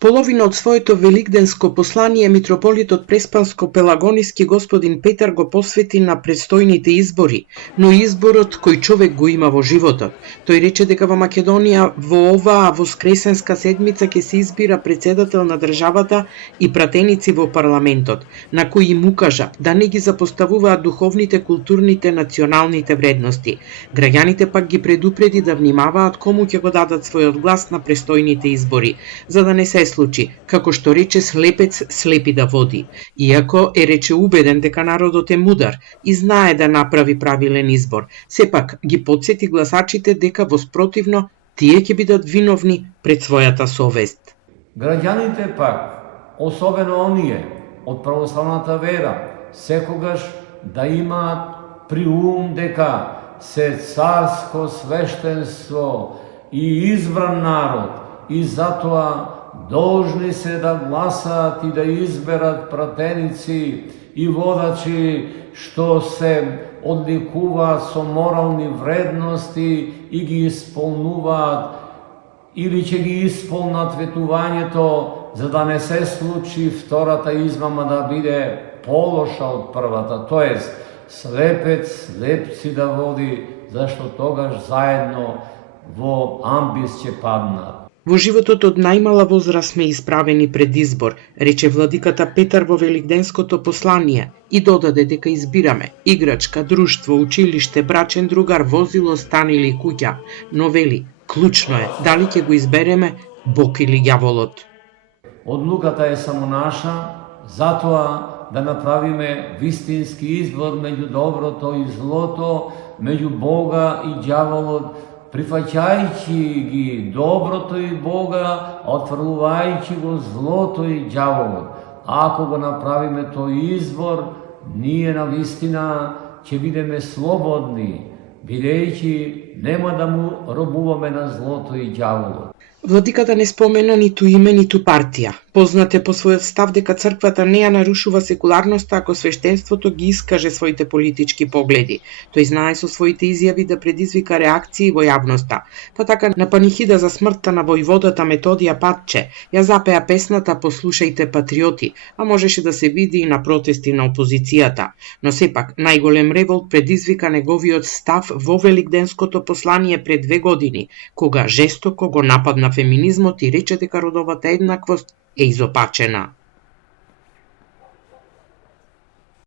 Половина од своето великденско послание митрополитот Преспанско-Пелагониски господин Петар го посвети на предстојните избори, но изборот кој човек го има во животот. Тој рече дека во Македонија во оваа воскресенска седмица ќе се избира претседател на државата и пратеници во парламентот, на кои им укажа да не ги запоставуваат духовните, културните, националните вредности. Граѓаните пак ги предупреди да внимаваат кому ќе го дадат својот глас на престојните избори, за да не се случи, како што рече слепец слепи да води. Иако рече убеден дека народот е мудар и знае да направи правилен избор, сепак ги потсети гласачите дека во спротивно тие ќе бидат виновни пред својата совест. Граѓаните пак, особено оние од православната вера, секогаш да имаат при ум дека се царско свештенство и избран народ и затоа должни се да гласаат и да изберат пратеници и водачи што се одликуваат со морални вредности и ги исполнуваат или ќе ги исполнат ветувањето, за да не се случи втората измама да биде полоша од првата, тоест слепец слепци да води, зашто тогаш заедно во амбис ќе паднат. Во животот од најмала возраст сме исправени пред избор, рече владиката Петар во великденското послание и додаде дека избираме играчка, друштво, училиште, брачен другар, возило, стан или куќа, но вели, клучно е дали ќе го избереме Бог или ѓаволот. Одлуката е само наша, затоа да направиме вистински избор меѓу доброто и злото, меѓу Бога и ѓаволот, прифаќајќи ги доброто и Бога, отфрлувајќи го злото и ѓаволот. Ако го направиме тој избор, ние навистина ќе бидеме слободни, бидејќи нема да му робуваме на злото и ѓаволот. Владиката не спомена ниту име, ниту партија. Познат е по својот став дека црквата не ја нарушува секуларноста ако свештенството ги искаже своите политички погледи. Тој знае со своите изјави да предизвика реакции во јавноста. Па така на панихида за смртта на војводата Методија Патче ја запеа песната "Послушајте патриоти", а можеше да се види и на протести на опозицијата. Но сепак најголем револт предизвика неговиот став во великденското послание пред 2 години, кога жестоко го нападна феминизмот и рече дека родовата еднаквост е изопачена.